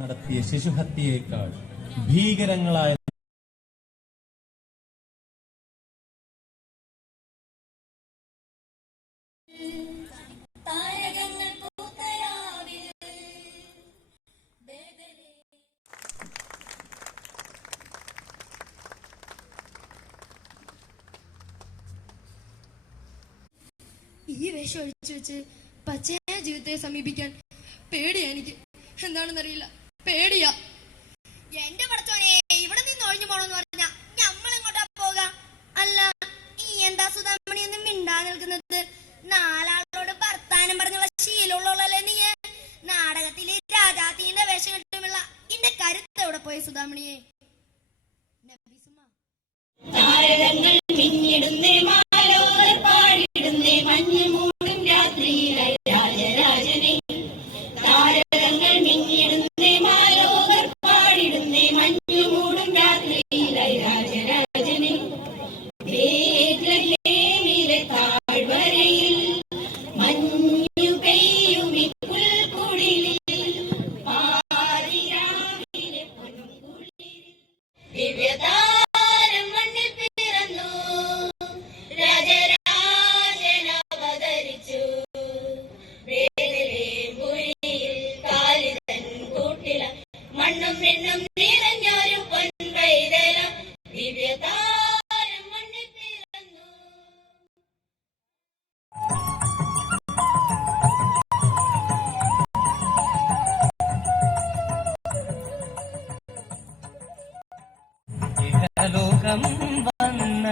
നടത്തിയ ശിശുഹത്യയേക്കാൾ ഭീകരങ്ങളായ ഈ വേഷം അഴിച്ചു വെച്ച് പച്ചയായ ജീവിതത്തെ സമീപിക്കാൻ പേടിയാ എനിക്ക്. എന്താണെന്നറിയില്ല, പേടിയാ. എന്റെ പടച്ചോനെ, ഇവിടെ നിന്ന് ഒഴിഞ്ഞു പോണെന്ന് പറഞ്ഞാ നമ്മൾ എങ്ങോട്ടാ പോക? അല്ല, ഈ എന്താ സുധാമണി ഒന്നും മിണ്ടാ നിൽക്കുന്നത്? നാലാളോട് വർത്താനം പറഞ്ഞുള്ള ശീലമുള്ളല്ലേ നീ? നാടകത്തിലെ രാജാത്തിന്റെ വേഷം കിട്ടുമുള്ള എന്റെ കരുത്ത് എവിടെ പോയ സുധാമണിയെ? താരകങ്ങൾ മിന്നിടുന്നേ, മാലോകർ പാടിടുന്നേ, മഞ്ഞ് മൂടും രാത്രിയിലെ രാജരാജനെ. താരകങ്ങൾ മിന്നിടുന്നേ, മാലോകർ പാടിടുന്നേ, മഞ്ഞ് മൂടും രാത്രിയിലെ രാജരാജനെ. ബേത്ലഹേമിലെ താഴ്വരയിൽ മഞ്ഞു പെയ്യുമി പുൽക്കുടിലിൽ, പാതിരാവിലെ പൊൻകുളിരിൽ ദിവ്യതാരം മണ്ണിൽ പിറന്നു, രാജരാജനവതരിച്ചു. ബേത്ലഹേം പുരിയിൽ കാലിതൻ കൂട്ടില മണ്ണും പെണ്ണും നിറഞ്ഞൊരു പൊൻപൈതലം, ദിവ്യതാരം മണ്ണിൽ പിറന്നു. ലോകം വന്ന